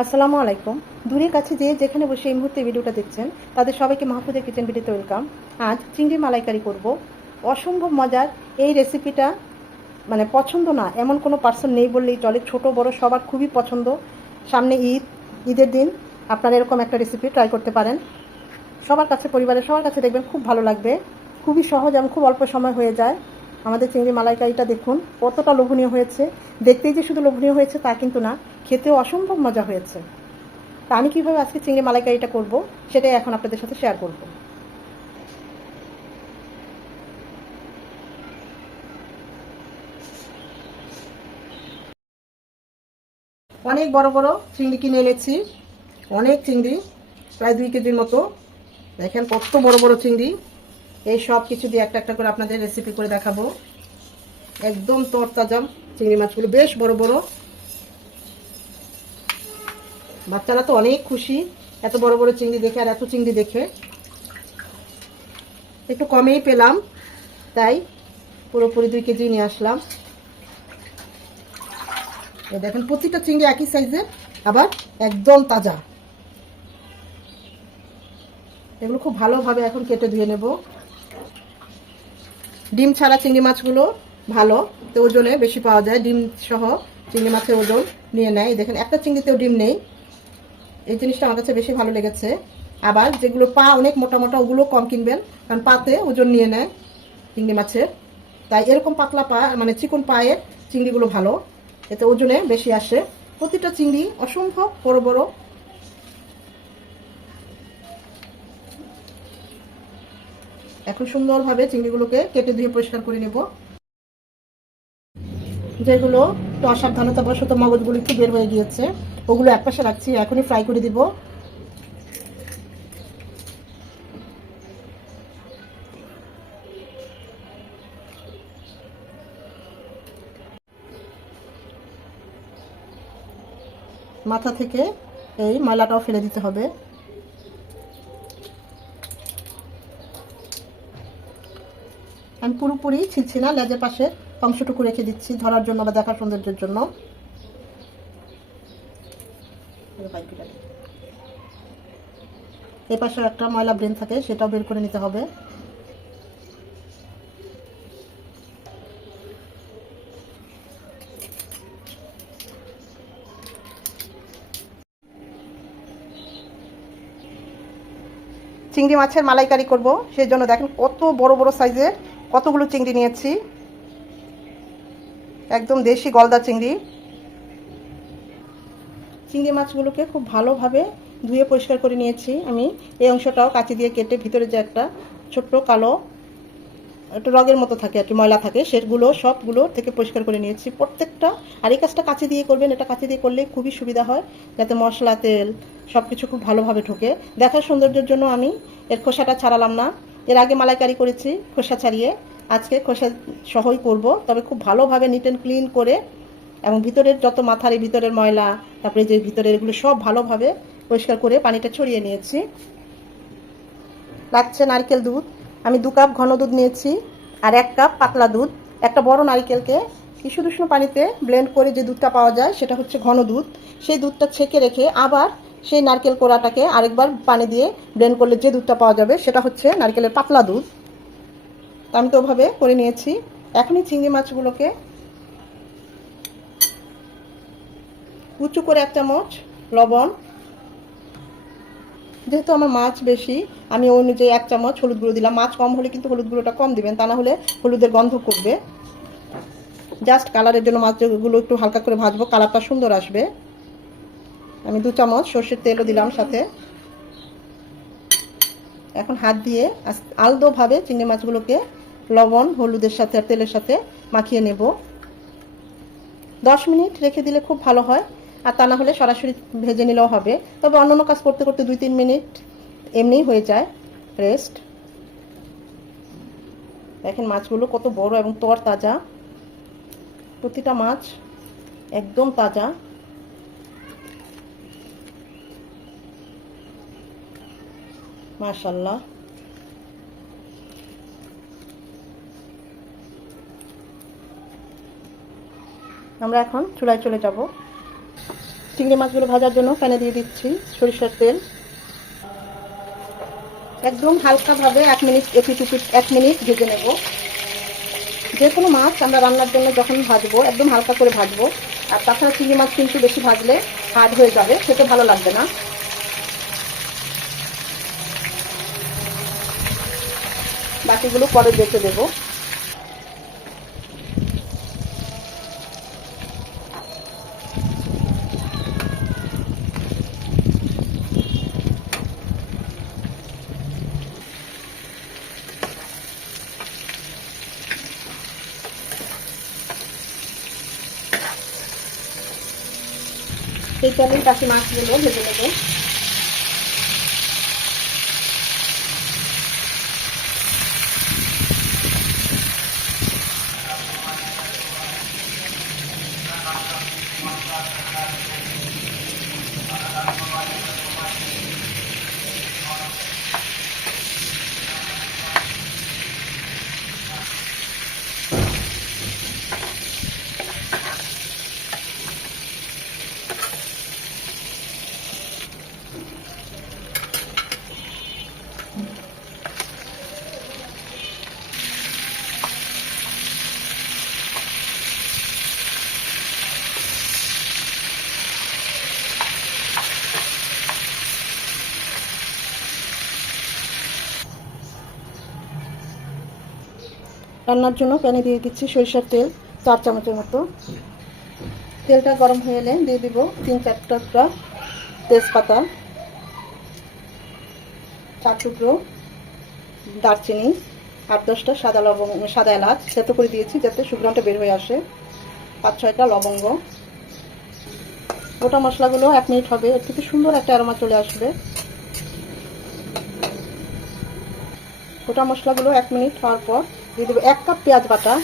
আসসালামু আলাইকুম। দূরে কাছে যে যেখানে বসে এই মুহূর্তে ভিডিওটা দেখছেন তাদের সবাইকে মাহফুজের কিচেন ভিডিওতে ওয়েলকাম। আজ চিংড়ি মালাইকারি করব। অসম্ভব মজার এই রেসিপিটা, মানে পছন্দ না এমন কোনো পার্সন নেই বললেই চলে। ছোট বড় সবার খুবই পছন্দ। সামনে ঈদের দিন আপনারা এরকম একটা রেসিপি ট্রাই করতে পারেন। সবার কাছে, পরিবারের সবার কাছে দেখবেন খুব ভালো লাগবে। খুবই সহজ এবং খুব অল্প সময় হয়ে যায়। আমাদের চিংড়ি মালাইকারিটা দেখুন কতটা লোভনীয় হয়েছে। দেখতেই যে শুধু লোভনীয় হয়েছে তা কিন্তু না, খেতেও অসম্ভব মজা হয়েছে। তা আমি কীভাবে আজকে চিংড়ি মালাইকারিটা করব সেটাই এখন আপনাদের সাথে শেয়ার করব। অনেক বড় বড় চিংড়ি কিনে এনেছি, অনেক চিংড়ি, প্রায় 2 কেজির মতো। দেখেন কত বড় বড় চিংড়ি। এই সব কিছু দিয়ে একটা একটা করে আপনাদের রেসিপি করে দেখাবো। একদম তরতাজা চিংড়ি মাছগুলো, বেশ বড় বড়। বাচ্চারা তো অনেক খুশি এত বড় বড় চিংড়ি দেখে, আর এত চিংড়ি দেখে। একটু কমেই পেলাম, তাই পুরোপুরি 2 কেজি নিয়ে আসলাম। দেখেন প্রতিটা চিংড়ি একই সাইজের, আবার একদম তাজা। এগুলো খুব ভালোভাবে এখন কেটে ধুয়ে নেব। ডিম ছাড়া চিংড়ি মাছগুলো ভালো, তো ওজনে বেশি পাওয়া যায়। ডিম সহ চিংড়ি মাছের ওজন নিয়ে নেয়। দেখেন একটা চিংড়িতেও ডিম নেই, এই জিনিসটা আমার কাছে বেশি ভালো লেগেছে। আবার যেগুলো পা অনেক মোটা মোটা ওগুলো কম কিনবেন, কারণ পাতে ওজন নিয়ে নেয় চিংড়ি মাছের। তাই এরকম পাতলা পা, মানে চিকন পায়ের চিংড়িগুলো ভালো, এতে ওজনে বেশি আসে। প্রতিটা চিংড়ি অসম্ভব বড় বড়। এখন সুন্দরভাবে চিংড়িগুলোকে কেটে ধুয়ে পরিষ্কার করে নেব। যেগুলো তো অসাবধানতাবশত মগজগুলো একটু বের হয়ে গিয়েছে, ওগুলো একপাশে রাখছি, এখনই ফ্রাই করে দিব। মাথা থেকে এই ময়লাটাও ফেলে দিতে হবে। আমি পুরোপুরি ছিলছি না, লেজের পাশের অংশটুকু রেখে দিচ্ছি ধরার জন্য বা দেখার সৌন্দর্যের জন্য। এই পাশে একটা ময়লা ব্রেন থাকে, সেটাও বের করে নিতে হবে। চিংড়ি মাছের মালাইকারি করব, সেই জন্য দেখেন কত বড় বড় সাইজের কতগুলো চিংড়ি নিয়েছি। একদম দেশি গলদা চিংড়ি। চিংড়ি মাছগুলোকে খুব ভালোভাবে ধুয়ে পরিষ্কার করে নিয়েছি আমি। এই অংশটাও কাঁচি দিয়ে কেটে ভিতরে যে একটা ছোট্ট কালো একটু রগের মতো থাকে আর কি, ময়লা থাকে, সেগুলো সবগুলো থেকে পরিষ্কার করে নিয়েছি প্রত্যেকটা। আর এই কাজটা কাঁচি দিয়ে করবেন, এটা কাঁচি দিয়ে করলে খুবই সুবিধা হয়, যাতে মশলা তেল সব কিছু খুব ভালোভাবে ঢোকে। দেখার সৌন্দর্যের জন্য আমি এর খোসাটা ছাড়ালাম না। এর আগে মালাইকারি করেছি খোসা ছাড়িয়ে, আজকে খোসা সহই করব, তবে খুব ভালোভাবে নিট অ্যান্ড ক্লিন করে, এবং ভিতরের যত মাথার এই ভিতরের ময়লা, তারপরে যে ভিতরের এগুলো সব ভালোভাবে পরিষ্কার করে পানিটা ছড়িয়ে নিয়েছি। লাগছে নারকেল দুধ। আমি 2 কাপ ঘন দুধ নিয়েছি, আর 1 কাপ পাতলা দুধ। একটা বড় নারকেলকে ঈষৎ উষ্ণ পানিতে ব্লেন্ড করে যে দুধটা পাওয়া যায় সেটা হচ্ছে ঘন দুধ। সেই দুধটা ছেঁকে রেখে আবার সেই নারকেল কোড়াটাকে আরেকবার পানি দিয়ে ব্লেন্ড করলে যে দুধটা পাওয়া যাবে সেটা হচ্ছে নারকেলের পাতলা দুধ। আমি তো ওভাবে করে নিয়েছি। এখনই চিংড়ি মাছগুলোকে উঁচু করে 1 চামচ লবণ, যেহেতু আমার মাছ বেশি আমি ওই অনুযায়ী 1 চামচ হলুদ গুঁড়ো দিলাম। মাছ কম হলে কিন্তু হলুদ গুঁড়োটা কম দিবেন, তা না হলে হলুদের গন্ধ করবে। জাস্ট কালারের জন্য মাছগুলো একটু হালকা করে ভাজবো, কালারটা সুন্দর আসবে। আমি 2 চামচ সর্ষের তেলও দিলাম সাথে। এখন হাত দিয়ে আলতোভাবে চিংড়ি মাছগুলোকে লবণ হলুদের সাথে আর তেলের সাথে মাখিয়ে নেব। 10 মিনিট রেখে দিলে খুব ভালো হয়, আর তা না হলে সরাসরি ভেজে নিলেও হবে। তবে অন্যান্য কাজ করতে করতে 2-3 মিনিট এমনিই হয়ে যায় রেস্ট। দেখেন মাছগুলো কত বড় এবং তরতাজা, প্রতিটা মাছ একদম তাজা। মাশাআল্লাহ। আমরা এখন চুলায় চলে যাব। চিংড়ি মাছগুলো ভাজার জন্য প্যানে দিয়ে দিচ্ছি সরিষার তেল। একদম হালকাভাবে 1 মিনিট এপিট উপিট 1 মিনিট ভেজে নেব। যে কোনো মাছ আমরা রান্নার জন্য যখন ভাজবো একদম হালকা করে ভাজবো। আর তাছাড়া চিংড়ি মাছ কিন্তু বেশি ভাজলে হার্ড হয়ে যাবে, খেতে ভালো লাগবে না। বাকিগুলো পরে বেঁচে দেবো। এই তেলেই বাকি মাছগুলো ভেজে নেবো। রান্নার জন্য প্যানে দিয়ে দিচ্ছি সরিষার তেল 4 চামচের মতো। তেলটা গরম হয়ে এলে দিয়ে দিব 3-4 টুকরা তেজপাতা, 4 টুকরো দারচিনি, 8-10টা সাদা এলাচ থেতো করে দিয়েছি যাতে সুগন্ধটা বের হয়ে আসে, 5-6টা লবঙ্গ। গোটা মশলাগুলো 1 মিনিট হবে, এর থেকে সুন্দর একটা অ্যারোমা চলে আসবে। গোটা মশলাগুলো 1 মিনিট হওয়ার পর দিয়ে দেবো 1 কাপ পেঁয়াজ বাটা।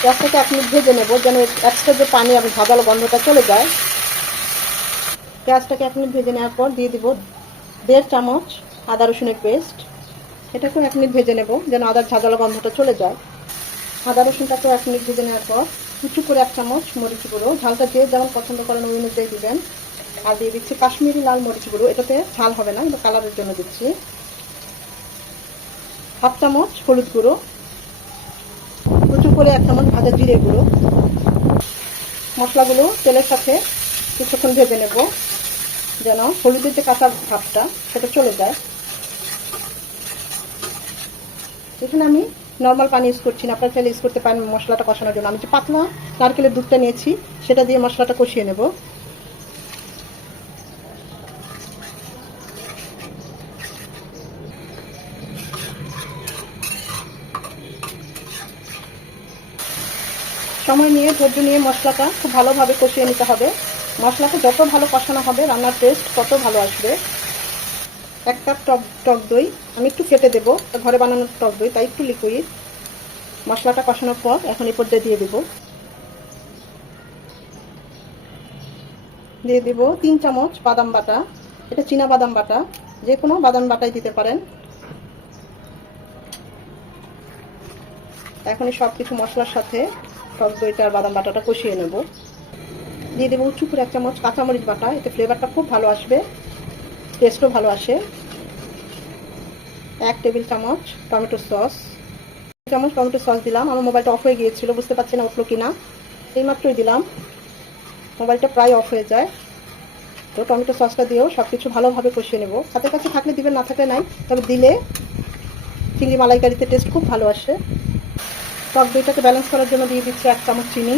পেঁয়াজটাকে 1 মিনিট ভেজে নেব যেন এক্সট্রা যে পানি এবং ঝাঁঝালো গন্ধটা চলে যায়। পেঁয়াজটাকে 1 মিনিট ভেজে নেওয়ার পর দিয়ে দিব 1.5 চামচ আদা রসুনের পেস্ট। এটাকেও 1 মিনিট ভেজে নেব যেন আদার ঝাঁঝালো গন্ধটা চলে যায়। আদা রসুনটাকেও 1 মিনিট ভেজে নেওয়ার পর কুচি করে 1 চামচ মরিচ গুঁড়ো, ঝালটা যে যেমন পছন্দ করেন ওই অনুযায়ী দিবেন। আর দিয়ে দিচ্ছি কাশ্মীরি লাল মরিচ গুঁড়ো, এটাতে ঝাল হবে না, কিন্তু কালারের জন্য দিচ্ছি। 1/2 চামচ হলুদ গুঁড়ো, কুচি করে 1 চামচ ভাজা জিরে গুঁড়ো। মশলাগুলো তেলের সাথে কিছুক্ষণ ভেজে নেব যেন হলুদের যে কাঁচা ভাবটা সেটা চলে যায়। এখানে আমি নর্মাল পানি ইউজ করছি না, আপনারা চাইলে ইউজ করতে পারেন মশলাটা কষানোর জন্য। আমি যে পাতলা নারকেলের দুধটা নিয়েছি সেটা দিয়ে মশলাটা কষিয়ে নেব। সময় নিয়ে ধৈর্য নিয়ে মশলাটা খুব ভালোভাবে কষিয়ে নিতে হবে। মশলাটা যত ভালো কষানো হবে রান্নার টেস্ট তত ভালো আসবে। 1 কাপ টক দই আমি একটু ফেটে দেবো, ঘরে বানানোর টক দই তাই একটু লিকুইড। মশলাটা কষানোর পর এখন এই পর্যায়ে দিয়ে দেব 3 চামচ বাদাম বাটা। এটা চীনা বাদাম বাটা, যে কোনো বাদাম বাটাই দিতে পারেন। এখন সব কিছু মশলার সাথে টক দইটা আর বাদাম বাটাটা কষিয়ে নেব। দিয়ে দেবো উঁচু করে 1 চামচ কাঁচামরিচ বাটা, এতে ফ্লেভারটা খুব ভালো আসবে, টেস্টও ভালো আসে। 1 টেবিল চামচ টমেটো সস, 1 চামচ টমেটো সস দিলাম। আমার মোবাইলটা অফ হয়ে গিয়েছিল, বুঝতে পারছি না উঠলো কিনা, এইমাত্রই দিলাম, মোবাইলটা প্রায় অফ হয়ে যায়। তো টমেটো সসটা দিয়েও সব কিছু ভালোভাবে কষিয়ে নেব। হাতের কাছে থাকলে দিবেন, না থাকলে নাই, তবে দিলে চিংড়ি মালাইকারিতে টেস্ট খুব ভালো আসে। টক দইটাকে ব্যালেন্স করার জন্য দিয়ে দিচ্ছি 1 চামচ চিনি।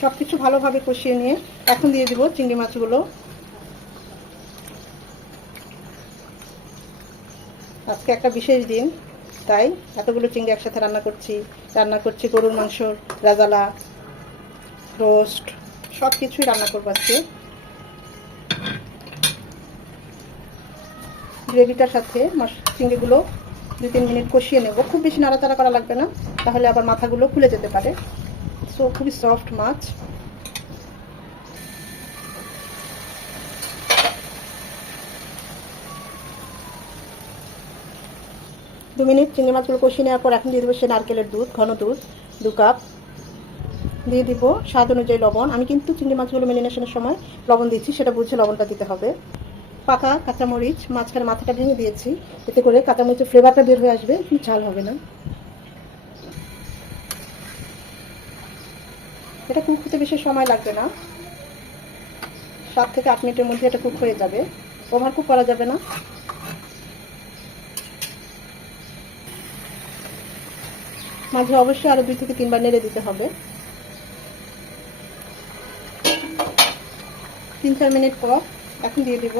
সব কিছু ভালোভাবে কষিয়ে নিয়ে এখন দিয়ে দিব চিংড়ি মাছগুলো। আজকে একটা বিশেষ দিন, তাই এতগুলো চিংড়ি একসাথে রান্না করছি গরুর মাংস, রাজালা, রোস্ট, সব কিছুই রান্না করবো আজকে। গ্রেভিটার সাথে চিংড়িগুলো 2-3 মিনিট কষিয়ে নেব। খুব বেশি নাড়াচাড়া করা লাগবে না, তাহলে আবার মাথাগুলো খুলে যেতে পারে। খুবই সফট মাছ। দু মিনিট চিংড়ি মাছগুলো কষিয়ে নেওয়ার পর এখন দিয়ে দেবো সে নারকেলের দুধ, ঘন দুধ 2 কাপ। দিয়ে দিব স্বাদ অনুযায়ী লবণ। আমি কিন্তু চিংড়ি মাছগুলো মেরিনেশনের সময় লবণ দিচ্ছি, সেটা বুঝে লবণটা দিতে হবে। পাকা কাঁচামরিচ মাঝখানে মাথাটা ভেঙে দিয়েছি, এতে করে কাঁচামরিচের ফ্লেভারটা বের হয়ে আসবে, ঝাল হবে না। এটা কুক হতে বেশি সময় লাগবে না, 7 থেকে 8 মিনিটের মধ্যে এটা কুক হয়ে যাবে। ওভার কুক করা যাবে না। মাঝে অবশ্যই আরো 2 থেকে 3 বার নেড়ে দিতে হবে। 3-4 মিনিট পর এখন দিয়ে দিব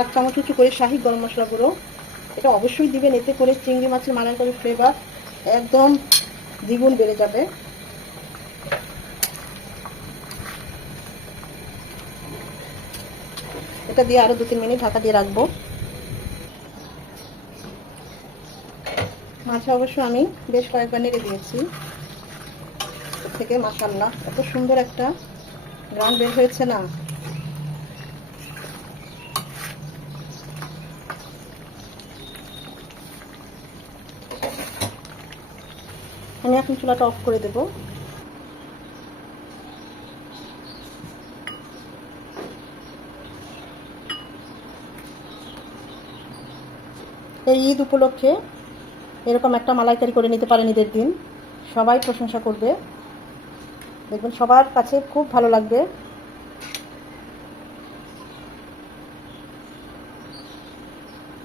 1 চামচ উঁচু করে শাহি গরম মশলা গুঁড়ো। এটা অবশ্যই দিবেন, এতে করে চিংড়ি মাছের মালাইকারি ফ্লেভার একদম দ্বিগুণ বেড়ে যাবে। এটা দিয়ে আরো 2-3 মিনিট ঢাকা দিয়ে রাখবো। মাছে অবশ্য আমি বেশ কয়েকবার নেড়ে দিয়েছি। থেকে মাশাআল্লাহ এত সুন্দর একটা গ্রান বের হয়েছে না। আমি এখন চুলাটা অফ করে দেব। এই ঈদ উপলক্ষে এরকম একটা মালাইকারি করে নিতে পারেন ঈদের দিন, সবাই প্রশংসা করবে, দেখবেন সবার কাছে খুব ভালো লাগবে।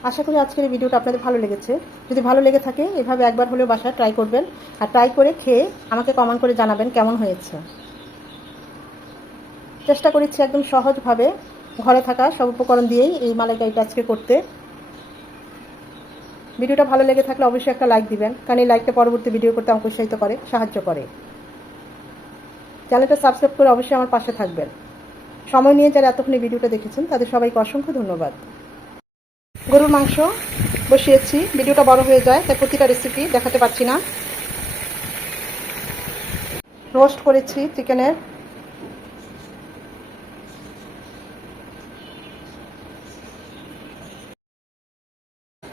আশা করি আজকের এই ভিডিওটা আপনাদের ভালো লেগেছে। যদি ভালো লেগে থাকে এভাবে একবার হলেও বাসায় ট্রাই করবেন, আর ট্রাই করে খেয়ে আমাকে কমেন্ট করে জানাবেন কেমন হয়েছে। চেষ্টা করেছি একদম সহজভাবে ঘরে থাকা সব উপকরণ দিয়েই এই মালাইকারিটা আজকে করতে। ভিডিওটা ভালো লেগে থাকলে অবশ্যই একটা লাইক দিবেন, কারণ এই লাইকটা পরবর্তী ভিডিও করতে আমাকে উৎসাহিত করে, সাহায্য করে। চ্যানেলটা সাবস্ক্রাইব করে অবশ্যই আমার পাশে থাকবেন। সময় নিয়ে যারা এতক্ষণ এই ভিডিওটা দেখেছেন তাদের সবাইকে অসংখ্য ধন্যবাদ। গরুর মাংস বসিয়েছি, ভিডিওটা বড় হয়ে যায় তাই প্রতিটা রেসিপি দেখাতে পারছি না। রোস্ট করেছি চিকেনের।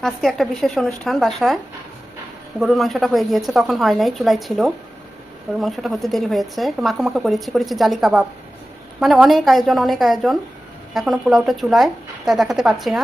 আজকে একটা বিশেষ অনুষ্ঠান বাসায়, গরুর মাংসটা হয়ে গিয়েছে, তখন হয় নাই, চুলায় ছিল। গরুর মাংসটা হতে দেরি হয়েছে, একটু মাখো মাখো করেছি জালি কাবাব, মানে অনেক আয়োজন। এখনও পোলাওটা চুলায়, তাই দেখাতে পারছি না।